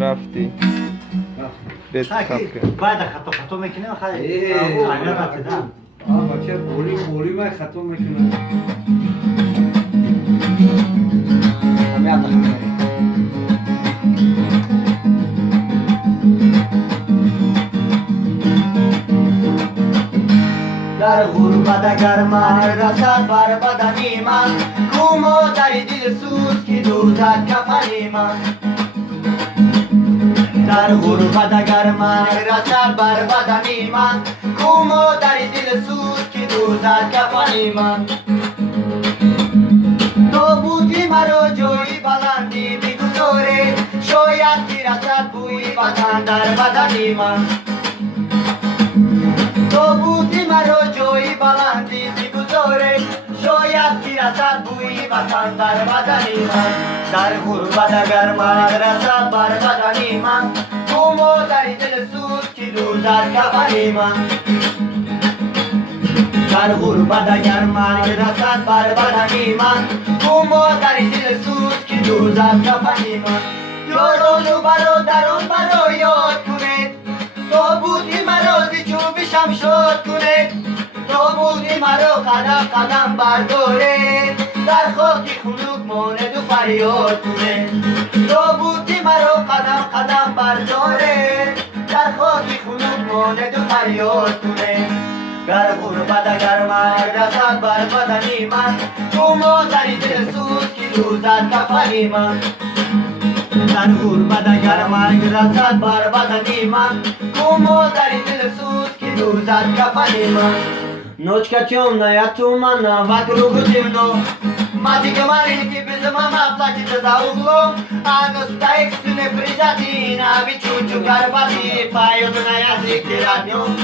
رفتی بهت خب کرد بعد خطا میکنه خیلی عمیق رفتیدم بچه بولی من خطا میکنم در غربت اگر من رسد بر بدنی من کومو در دل سوز که دوزد کفنی من در غربت اگر من رسد بر بدنی من کومو در دل سوز که دوزد کفنی من تو بودی مرا جوی بلندی میگذاره شاید که رسد بوی وطن در بدنی من تو بودی مرا جوی بلندی میگذاره شاید که رسد بوی وطن در بدنی من در غربت اگر من رسد بر بدنی من کومو در دل سوز که دوزد کفنی من در غربت اگر من رسد بر بدنی من کومو در دل سوز که دوزد کفنی من یاران و برادران مرا یاد کنید تو بودی مرا زی چوب شمشاد کنید تو بودی مرا قدم قدم بردارید در خاک خلوق ماند و فریاد کنید تو بودی مرا قدم قدم بردارید در خاک خلوق ماند و فریاد کنید در غربت اگر من رسد بر بدنی من کومو در دل سوز که دوزد کفنی من در غربت اگر من رسد بر بدنی من کومو در دل سوز که دوزد کفنی من Ночка темная, туманна, вокруг темно. Мать говорит, без мама плачет за углом. А но стоит спины прижаты, на бичучу горбаты, поют на языке роднем.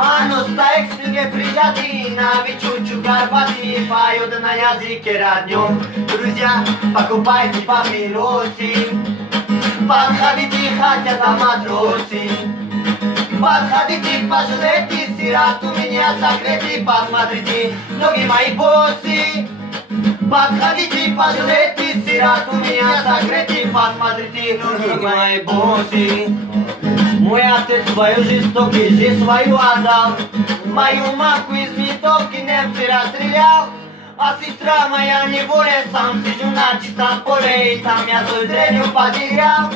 А но стоит спины прижаты, на бичучу горбаты, поют на языке роднем. Друзья, покупайте папиросы, подходите, хотят матросы. Подходите, пожалейте, сирот у меня закрытый, посмотрите, ноги мои босы. Подходите, пожалейте, сирот у меня закрытый, посмотрите, ноги мои босы. Мой отец свою жестокий жизнь свою отдал, мою мамку из винтовки немцы расстрелял. А сестра моя неволя, сам сижу на чистом поле, и там я свой зрение потерял.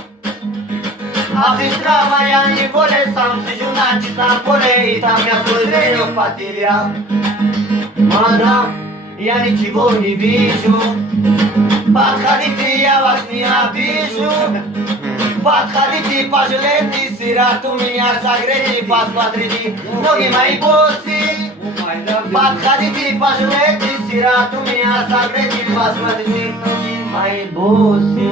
А сестра моя неволя, сам сижу на чистом поле, и там я свой зрение потерял. Мадам, я ничего не вижу, подходите, я вас не обижу. Подходите, пожалейте, сирот у меня согрейте, посмотрите, ноги мои босы. Подходите, пожалейте, сирот у меня согрейте, посмотрите, ноги мои босы.